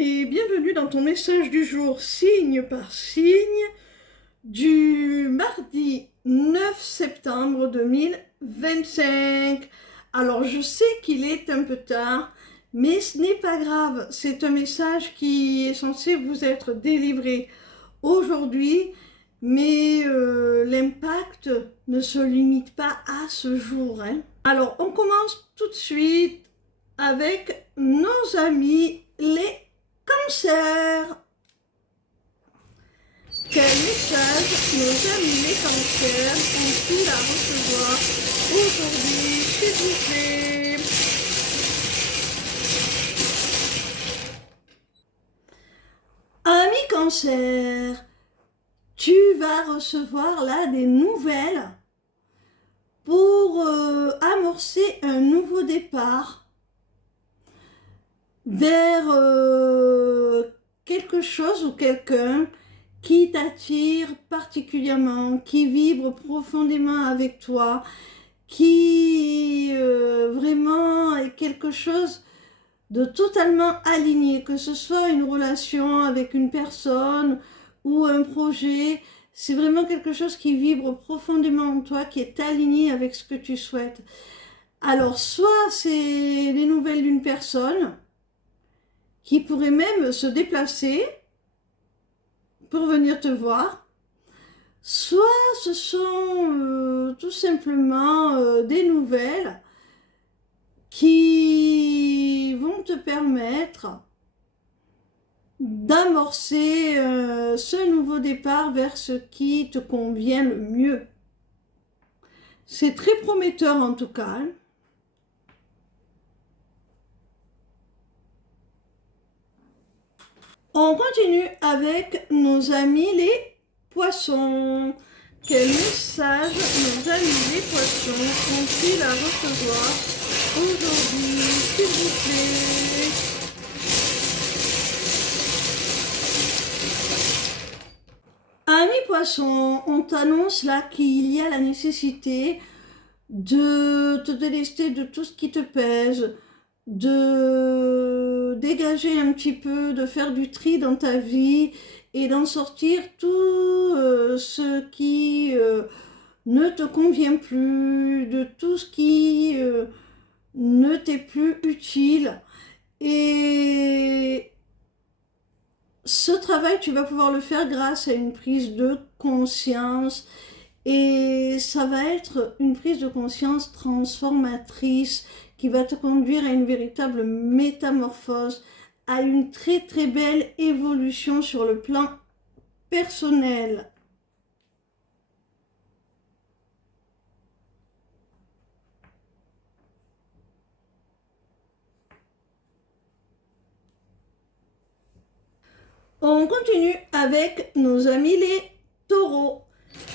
et bienvenue dans ton message du jour signe par signe du mardi 9 septembre 2025. Alors je sais qu'il est un peu tard, mais ce n'est pas grave, c'est un message qui est censé vous être délivré aujourd'hui, mais l'impact ne se limite pas à ce jour, hein. Alors on commence tout de suite avec nos amis les cancers. Quel message nos amis les cancers ont-ils à recevoir aujourd'hui, s'il vous plaît? Ami cancer, tu vas recevoir là des nouvelles pour amorcer un nouveau départ vers quelque chose ou quelqu'un qui t'attire particulièrement, qui vibre profondément avec toi, qui vraiment est quelque chose de totalement aligné, que ce soit une relation avec une personne ou un projet, c'est vraiment quelque chose qui vibre profondément en toi, qui est aligné avec ce que tu souhaites. Alors, soit c'est les nouvelles d'une personne qui pourrait même se déplacer pour venir te voir, soit ce sont tout simplement des nouvelles qui vont te permettre d'amorcer ce nouveau départ vers ce qui te convient le mieux. C'est très prometteur en tout cas, hein. On continue avec nos amis les poissons. Quel message nos amis les poissons ont-ils à recevoir aujourd'hui, s'il vous plaît? Amis poissons, on t'annonce là qu'il y a la nécessité de te délester de tout ce qui te pèse, de dégager un petit peu, de faire du tri dans ta vie et d'en sortir tout ce qui ne te convient plus, de tout ce qui ne t'est plus utile. Et ce travail, tu vas pouvoir le faire grâce à une prise de conscience. Et ça va être une prise de conscience transformatrice qui va te conduire à une véritable métamorphose, à une très très belle évolution sur le plan personnel. On continue avec nos amis les taureaux.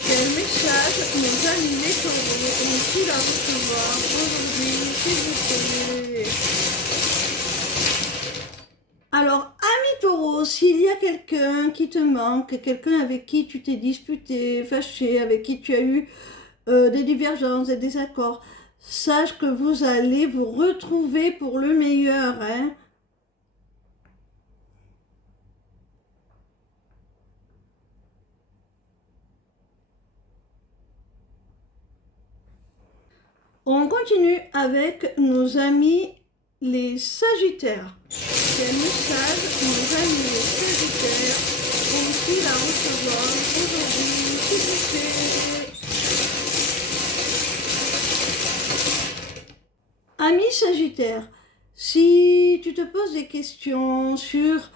Quel message nos amis les taureaux ont-ils à recevoir aujourd'hui, s'il vous plaît? Alors, ami taureau, s'il y a quelqu'un qui te manque, quelqu'un avec qui tu t'es disputé, fâché, avec qui tu as eu des divergences, des désaccords, sache que vous allez vous retrouver pour le meilleur, hein. On continue avec nos amis les sagittaires. Quel message nos amis les sagittaires ont-ils à recevoir aujourd'hui, s'il vous plaît? Amis sagittaires, si tu te poses des questions sur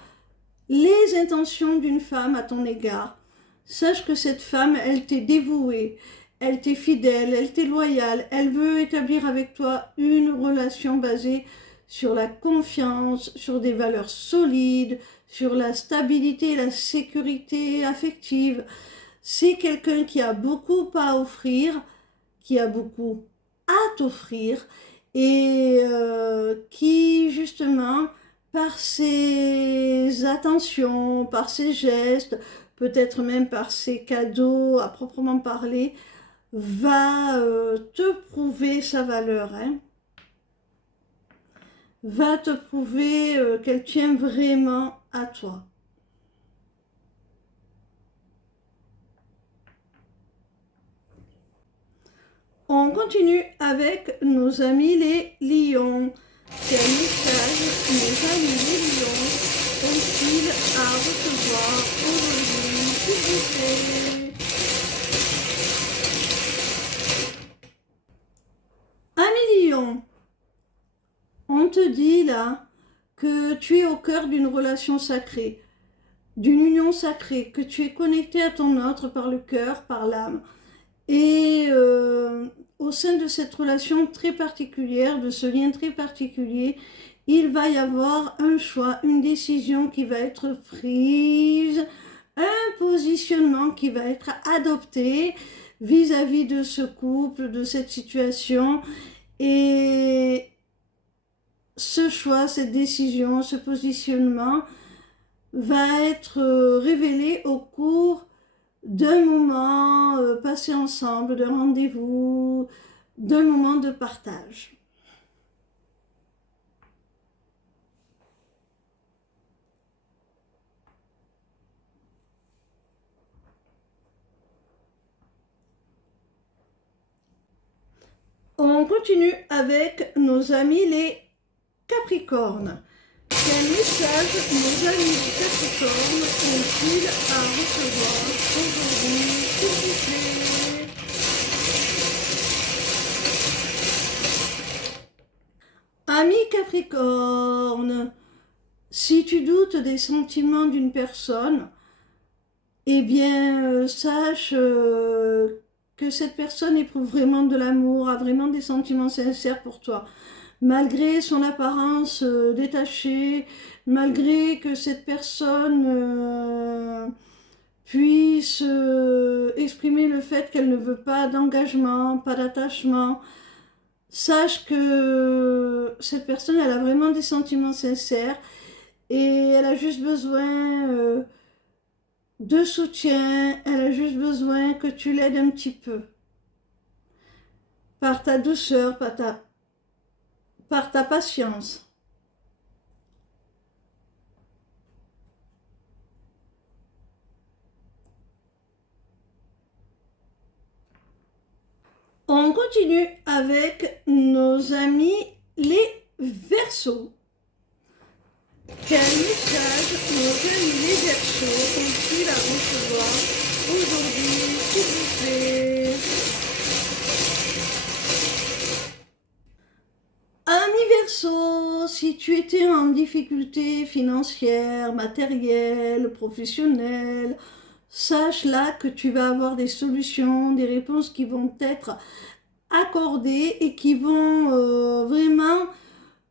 les intentions d'une femme à ton égard, sache que cette femme, elle t'est dévouée, elle t'est fidèle, elle t'est loyale, elle veut établir avec toi une relation basée sur la confiance, sur des valeurs solides, sur la stabilité et la sécurité affective. C'est quelqu'un qui a beaucoup à offrir, qui a beaucoup à t'offrir et qui justement par ses attentions, par ses gestes, peut-être même par ses cadeaux à proprement parler, va te prouver sa valeur, hein. va te prouver qu'elle tient vraiment à toi. On continue avec nos amis les lions. Quel message nos amis les lions ont-ils à recevoir aujourd'hui, s'il vous plaît? Amis lions, on te dit là que tu es au cœur d'une relation sacrée, d'une union sacrée, que tu es connecté à ton autre par le cœur, par l'âme. Et au sein de cette relation très particulière, de ce lien très particulier, il va y avoir un choix, une décision qui va être prise, un positionnement qui va être adopté vis-à-vis de ce couple, de cette situation. Et ce choix, cette décision, ce positionnement va être révélé au cours d'un moment passé ensemble, d'un rendez-vous, d'un moment de partage. On continue avec nos amis les Capricornes. Quel message nos amis les Capricornes ont-ils à recevoir aujourd'hui, s'il vous plaît? Amis Capricorne, si tu doutes des sentiments d'une personne, eh bien, sache que cette personne éprouve vraiment de l'amour, a vraiment des sentiments sincères pour toi. Malgré son apparence détachée, malgré que cette personne puisse exprimer le fait qu'elle ne veut pas d'engagement, pas d'attachement, sache que cette personne, elle a vraiment des sentiments sincères et elle a juste besoin de soutien, elle a juste besoin que tu l'aides un petit peu. Par ta douceur, par ta patience. On continue avec nos amis les Verseaux. Quel message nos amis les Verseaux ont-ils à recevoir aujourd'hui, s'il vous plaît? Amis Verseaux, si tu étais en difficulté financière, matérielle, professionnelle, sache là que tu vas avoir des solutions, des réponses qui vont être accordées et qui vont vraiment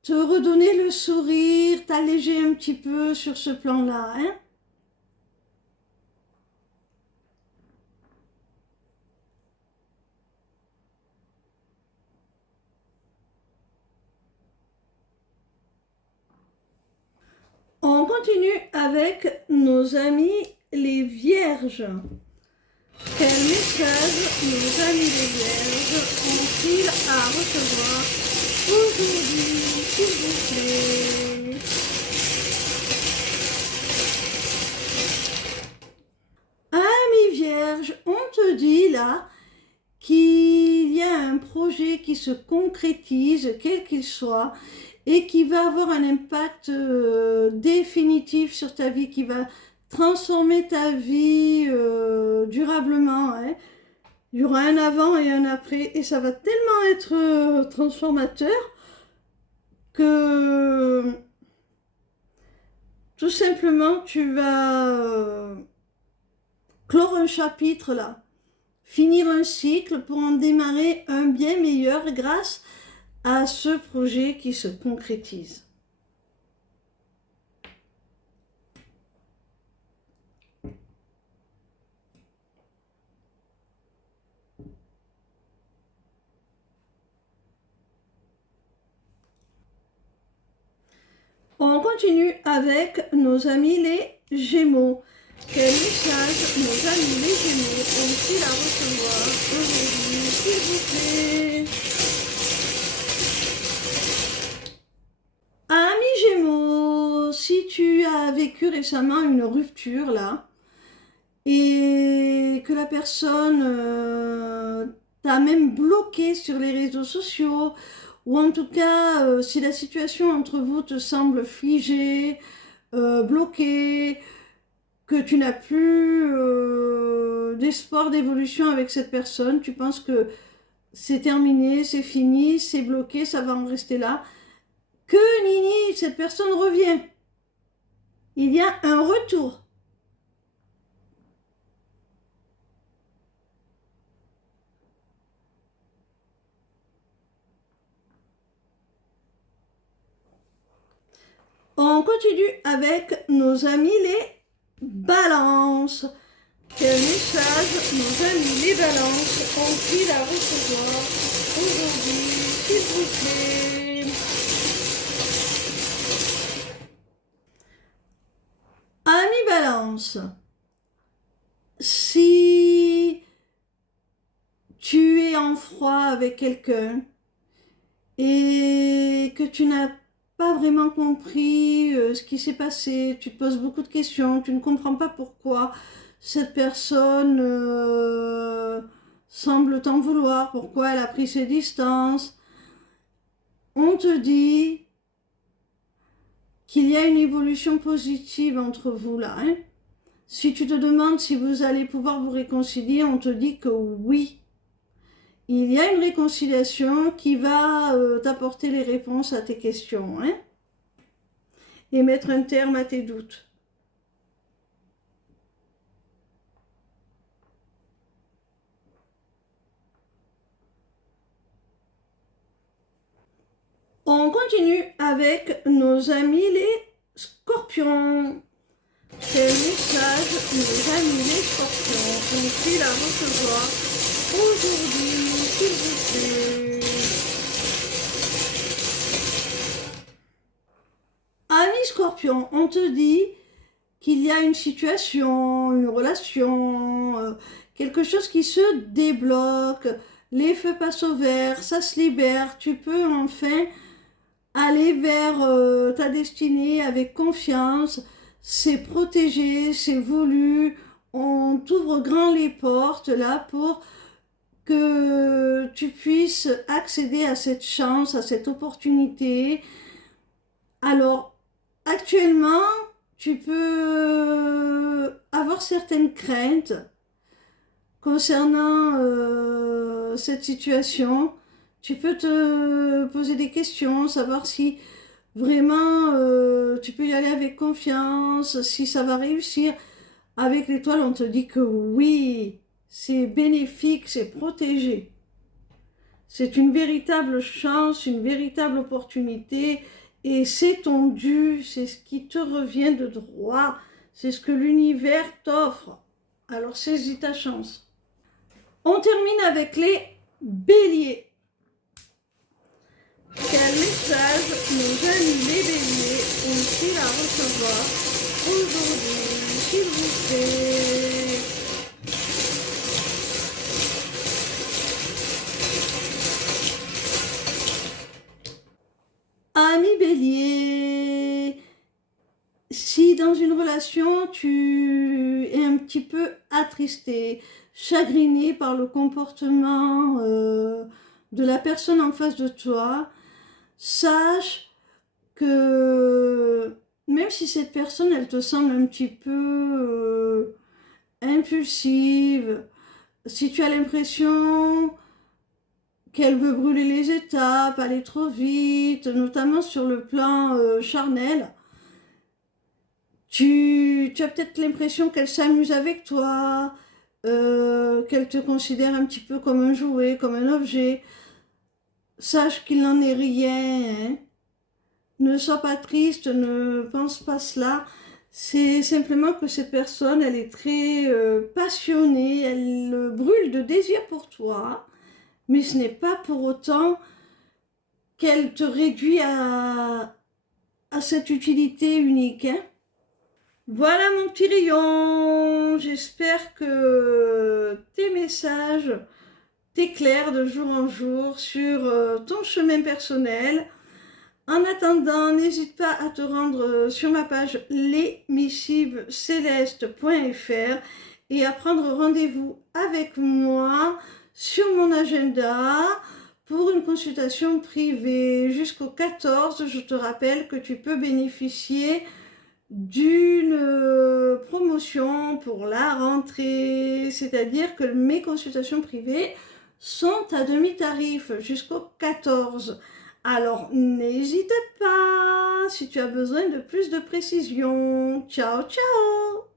te redonner le sourire, t'alléger un petit peu sur ce plan-là, hein? On continue avec nos amis les Vierges. Quel message nos amis les Vierges ont-ils à recevoir aujourd'hui, s'il vous plaît? Amis Vierges, on te dit là qu'il y a un projet qui se concrétise, quel qu'il soit, et qui va avoir un impact définitif sur ta vie, qui va transformer ta vie durablement, hein. Il y aura un avant et un après, et ça va tellement être transformateur que tout simplement tu vas clore un chapitre là, finir un cycle pour en démarrer un bien meilleur grâce à ce projet qui se concrétise. On continue avec nos amis les Gémeaux. Quel message nos amis les Gémeaux ont-ils à recevoir aujourd'hui, s'il vous plaît? as vécu récemment une rupture là, et que la personne t'a même bloqué sur les réseaux sociaux, ou en tout cas, si la situation entre vous te semble figée, bloquée, que tu n'as plus d'espoir d'évolution avec cette personne, tu penses que c'est terminé, c'est fini, c'est bloqué, ça va en rester là, que Nini, cette personne revient. Il y a un retour. On continue avec nos amis les balances. Quel message nos amis les balances ont-ils à recevoir aujourd'hui, s'il vous plaît? Amis balance, si tu es en froid avec quelqu'un et que tu n'as pas vraiment compris ce qui s'est passé, tu te poses beaucoup de questions, tu ne comprends pas pourquoi cette personne semble t'en vouloir, pourquoi elle a pris ses distances, on te dit qu'il y a une évolution positive entre vous là. Hein. Si tu te demandes si vous allez pouvoir vous réconcilier, on te dit que oui. Il y a une réconciliation qui va t'apporter les réponses à tes questions, hein, et mettre un terme à tes doutes. On continue avec nos amis les scorpions. Quel message nos amis les scorpions ont-ils à recevoir aujourd'hui, s'il vous plaît? Amis scorpions, on te dit qu'il y a une situation, une relation, quelque chose qui se débloque, les feux passent au vert, ça se libère, tu peux enfin aller vers ta destinée avec confiance, c'est protégé, c'est voulu, on t'ouvre grand les portes là pour que tu puisses accéder à cette chance, à cette opportunité. Alors, actuellement, tu peux avoir certaines craintes concernant cette situation. Tu peux te poser des questions, savoir si vraiment tu peux y aller avec confiance, si ça va réussir. Avec l'étoile, on te dit que oui, c'est bénéfique, c'est protégé. C'est une véritable chance, une véritable opportunité. Et c'est ton dû, c'est ce qui te revient de droit, c'est ce que l'univers t'offre. Alors saisis ta chance. On termine avec les béliers. Quel message nos amis les béliers ont-ils à recevoir aujourd'hui, s'il vous plaît? Ami bélier, si dans une relation tu es un petit peu attristé, chagriné par le comportement de la personne en face de toi, sache que même si cette personne elle te semble un petit peu impulsive, si tu as l'impression qu'elle veut brûler les étapes, aller trop vite, notamment sur le plan charnel, tu as peut-être l'impression qu'elle s'amuse avec toi, qu'elle te considère un petit peu comme un jouet, comme un objet. Sache qu'il n'en est rien. Hein. Ne sois pas triste, ne pense pas cela. C'est simplement que cette personne, elle est très passionnée, elle brûle de désir pour toi, mais ce n'est pas pour autant qu'elle te réduit à cette utilité unique. Hein. Voilà mon petit rayon, j'espère que tes messages t'éclairent de jour en jour sur ton chemin personnel. En attendant, n'hésite pas à te rendre sur ma page lesmissivescelestes.fr et à prendre rendez-vous avec moi sur mon agenda pour une consultation privée. Jusqu'au 14, je te rappelle que tu peux bénéficier d'une promotion pour la rentrée, c'est-à-dire que mes consultations privées sont à demi-tarif jusqu'au 14. Alors n'hésite pas si tu as besoin de plus de précision. Ciao, ciao!